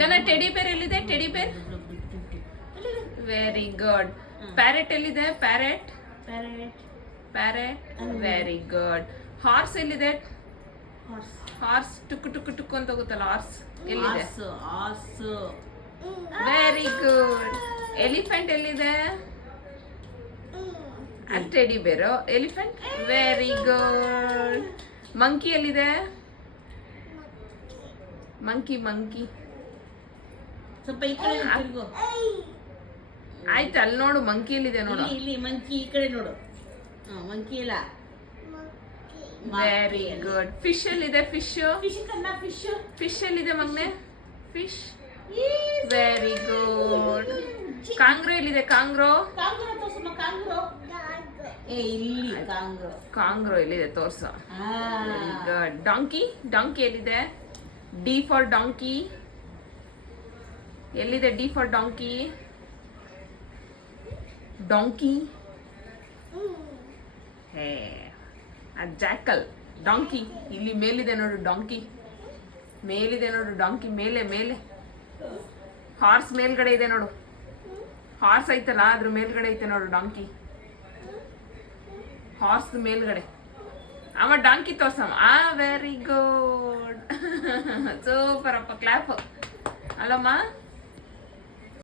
ಕನ teddy ಬೇರ್ ಎಲ್ಲಿದೆ? Teddy ಬೇರ್ ವೆರಿ ಗುಡ್. ಪ್ಯಾರೆಟ್ ಎಲ್ಲಿದೆ? Parrot parrot very good. Horse ಎಲ್ಲಿದೆ? ಹಾರ್ಸ್ ಟುಕ್ ಟುಕ್ ಟುಕ್ ಅಂತ ಹೋಗುತ್ತಲ್ಲ, ಹಾರ್ಸ್ ಎಲ್ಲಿದೆ? Very good. ಎಲಿಫೆಂಟ್ ಎಲ್ಲಿದೆ? ಟೆಡಿ ಬೇರು ಎಲಿಫೆಂಟ್ ವೆರಿ ಗುಡ್. ಮಂಕಿ ಎಲ್ಲಿದೆ? ಮಂಕಿ ಸ್ವಲ್ಪ ಈ ಕಡೆ ತಿರ್ಗು. ಆಯ್ತು, ಅಲ್ಲಿ ನೋಡು ಮಂಕಿ ಎಲ್ಲಿದೆ ನೋಡು. ಇಲ್ಲಿ ಮಂಕಿ ಈ ಕಡೆ ನೋಡು. ಮಂಕಿ ಇಲ್ಲ. Very good. ಫಿಶ್ ಎಲ್ಲಿದೆ? ಫಿಶ್ ಫಿಶ್ ಎಲ್ಲಿದೆ ಮಗ್ನೆ? Fish very good. ಕಾಂಗ್ರೋ ಎಲ್ಲಿದೆ? ಕಾಂಗ್ರೋ ಕಾಂಗ್ರೋ ಎಲ್ಲಿದೆ ತೋರ್ಸು. Very good. ಡಾಂಕಿ ಎಲ್ಲಿದೆ? ಡಿ ಫಾರ್ ಡಾಂಕಿ ಎಲ್ಲಿದೆ? ಡಿ ಫಾರ್ ಡಾಂಕಿ ಹೇ ಜಾಕಲ್. ಡಾಂಕಿ ಇಲ್ಲಿ ಮೇಲಿದೆ ನೋಡು. ಡಾಂಕಿ ಮೇಲಿದೆ ನೋಡು. ಡಾಂಕಿ ಮೇಲೆ. ಹಾರ್ಸ್ ಮೇಲ್ಗಡೆ ಇದೆ ನೋಡು. ಹಾರ್ಸ್ ಐತಲ್ಲ ಅದ್ರ ಮೇಲ್ಗಡೆ ಐತೆ ನೋಡು ಡಾಂಕಿ. ಹಾರ್ಸ್ ಮೇಲ್ಗಡೆ ಅವ ಡಾಂಕಿ ತೋರ್ಸಮ್ಮ. Very good. ಸೂಪರ್ ಅಪ್ಪ. ಕ್ಲಾಪ್ ಅಲ್ಲಮ್ಮ.